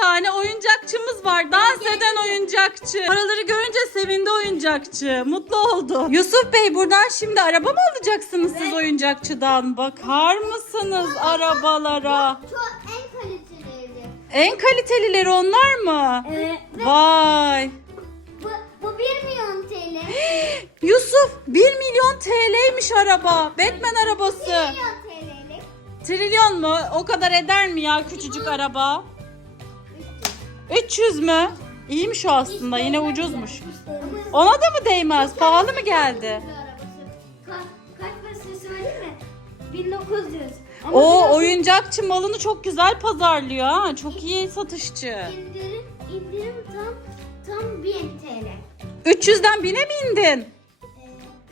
tane oyuncakçımız var. Dans eden oyuncakçı. Paraları görünce sevindi oyuncakçı. Mutlu oldu. Yusuf Bey buradan şimdi araba mı alacaksınız siz oyuncakçıdan? Bakar mısınız arabalara? Çok en kaliteliydi. En kalitelileri onlar mı? Evet. Vay. Bu, bu 1 milyon TL. Yusuf 1 milyon TL'ymiş araba. Batman arabası. 1 milyon TL'lik. Trilyon mu? O kadar eder mi ya küçücük araba? 300 mü? İyiymiş o aslında. Yine ucuzmuş. Ona da mı değmez? Pahalı mı geldi? Ka kaç parası söyleyeyim mi? 1900. Ama O biraz oyuncakçı malını çok güzel pazarlıyor ha. Çok iyi satışçı. indirim indirim tam tam 1000 TL. 300'den bine mi indin?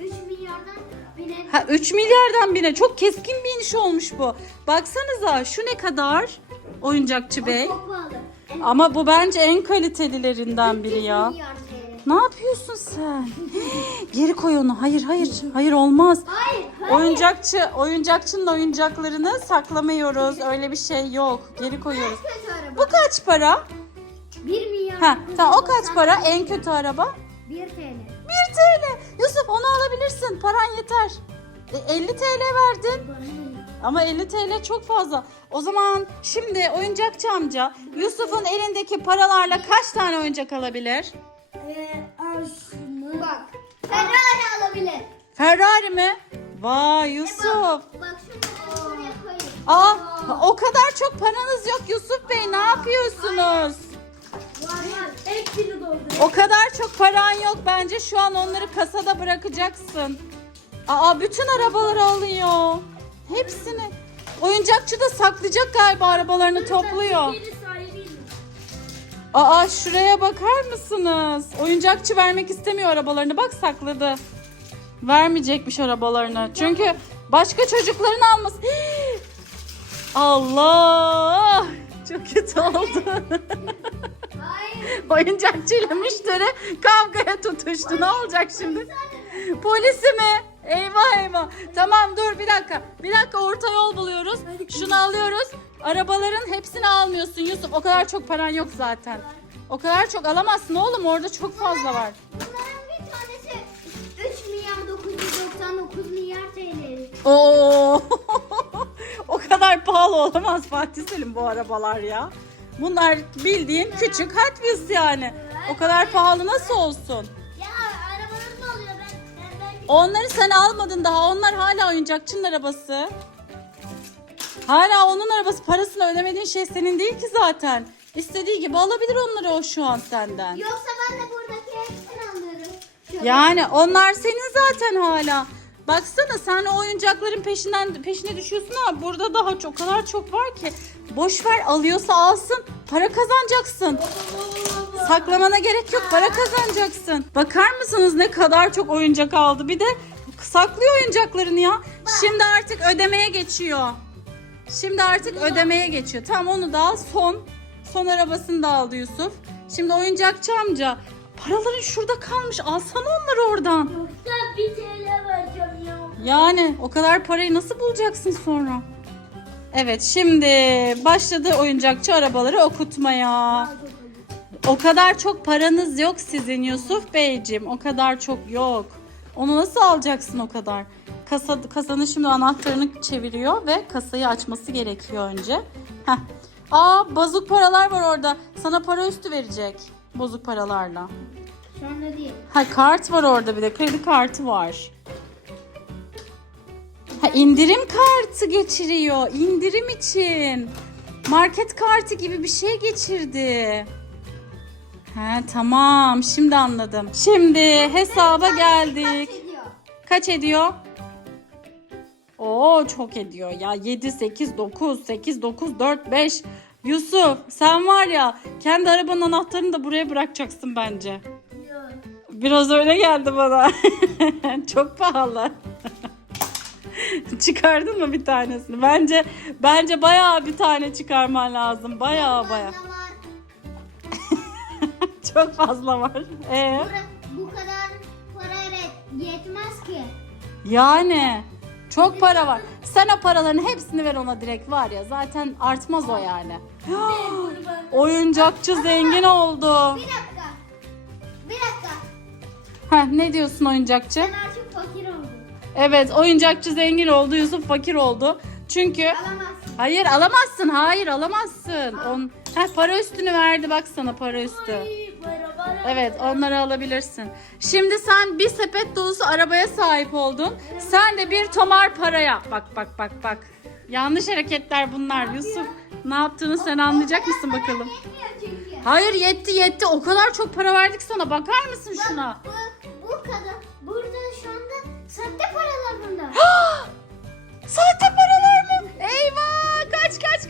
Ee, 3 milyardan bine Ha 3 milyardan bine. Çok keskin bir iniş olmuş bu. Baksanıza şu ne kadar? Oyuncakçı bey. çok pahalı. Ama bu bence en kalitelilerinden biri 300 ya. Ne yapıyorsun sen? Geri koy onu. Hayır hayır. Hayır olmaz. Hayır, hayır. Oyuncakçı, oyuncakçının oyuncaklarını saklamıyoruz. Öyle bir şey yok. Geri koyuyoruz. En kötü araba. Bu kaç para? 1 milyar. Ha, tamam o kaç 990 para? En kötü araba? 1 TL. 1 TL. Yusuf onu alabilirsin. Paran yeter. E, 50 TL verdin. Ama 50 TL çok fazla. O zaman şimdi oyuncakçı amca Yusuf'un elindeki paralarla kaç tane oyuncak alabilir? Ee, al şunu. Bak. Ferrari alabilir. Ferrari mi? Vay Yusuf. Bak şunu şuraya koyayım. Aa, o kadar çok paranız yok Yusuf Bey. Ne yapıyorsunuz? Var var. Hepsini doldur. O kadar çok paran yok. Bence şu an onları kasada bırakacaksın. Aa, bütün arabaları alıyor. Hepsini. Oyuncakçı da saklayacak galiba arabalarını topluyor. Aa şuraya bakar mısınız? Oyuncakçı vermek istemiyor arabalarını. Bak sakladı. Vermeyecekmiş arabalarını. Çünkü başka çocukların alması. Hii! Allah! Çok kötü oldu. Oyuncakçıyla müşteri kavgaya tutuştu. Ne olacak şimdi? Polisi mi? Eyvah eyvah. Tamam dur bir dakika. Bir dakika orta yol buluyoruz. Şunu alıyoruz. Arabaların hepsini almıyorsun Yusuf. O kadar çok paran yok zaten. O kadar çok alamazsın oğlum. Orada çok fazla var. Bunların bir tanesi 3 milyar 999 milyar TL. Oo. o kadar pahalı olamaz Fatih Selim bu arabalar ya. Bunlar bildiğin küçük Hot Wheels yani. O kadar pahalı nasıl olsun? Onları sen almadın daha. Onlar hala oyuncakçının arabası. Hala onun arabası. Parasını ödemediğin şey senin değil ki zaten. İstediği gibi alabilir onları o şu an senden. Yoksa ben de buradaki hepsini alırım. Şöyle. Yani onlar senin zaten hala. Baksana sen o oyuncakların peşinden peşine düşüyorsun ama burada daha çok o kadar çok var ki. Boş ver alıyorsa alsın. Para kazanacaksın. Saklamana gerek yok. Para kazanacaksın. Bakar mısınız ne kadar çok oyuncak aldı. Bir de saklıyor oyuncaklarını ya. Şimdi artık ödemeye geçiyor. Şimdi artık ödemeye geçiyor. Tamam onu da al. Son. Son arabasını da aldı Yusuf. Şimdi oyuncakçı amca. Paraların şurada kalmış. Alsana onları oradan. Yoksa 1 TL vereceğim ya. Yani o kadar parayı nasıl bulacaksın sonra? Evet şimdi başladı oyuncakçı arabaları okutmaya. O kadar çok paranız yok sizin Yusuf Beyciğim. O kadar çok yok. Onu nasıl alacaksın o kadar? Kasa, kasanın şimdi anahtarını çeviriyor ve kasayı açması gerekiyor önce. Heh. Aa bozuk paralar var orada. Sana para üstü verecek. Bozuk paralarla. Şu anda değil. Ha kart var orada bir de. Kredi kartı var. Ha indirim kartı geçiriyor. İndirim için. Market kartı gibi bir şey geçirdi. Ha tamam şimdi anladım. Şimdi hesaba geldik. Kaç ediyor? Oo çok ediyor ya. 7, 8, 9, 8, 9, 4, 5. Yusuf sen var ya kendi arabanın anahtarını da buraya bırakacaksın bence. Biraz öyle geldi bana. Çok pahalı. Çıkardın mı bir tanesini? Bence bence bayağı bir tane çıkarman lazım. Bayağı bayağı. Çok fazla var. Ee? Bura- Bu kadar para yetmez ki. Yani çok para var. Sen o paraların hepsini ver ona direkt var ya. Zaten artmaz o yani. Oyuncakçı zengin oldu. Bir dakika. Bir dakika. Heh, ne diyorsun oyuncakçı? Ben artık fakir oldum. Evet oyuncakçı zengin oldu. Yusuf fakir oldu. Çünkü Alamazsın. hayır alamazsın. Hayır alamazsın. On, heh, para üstünü verdi bak sana para üstü. Ay. Evet onları alabilirsin. Şimdi sen bir sepet dolusu arabaya sahip oldun. Sen de bir tomar paraya. Bak bak bak bak. Yanlış hareketler bunlar Yusuf. Ne yaptığını sen anlayacak mısın bakalım. Hayır yetti yetti. O kadar çok para verdik sana. Bakar mısın şuna? Bu, bu kadar. Burada şu anda sahte paralar bunda. Sahte paralar mı? Eyvah! Kaç kaç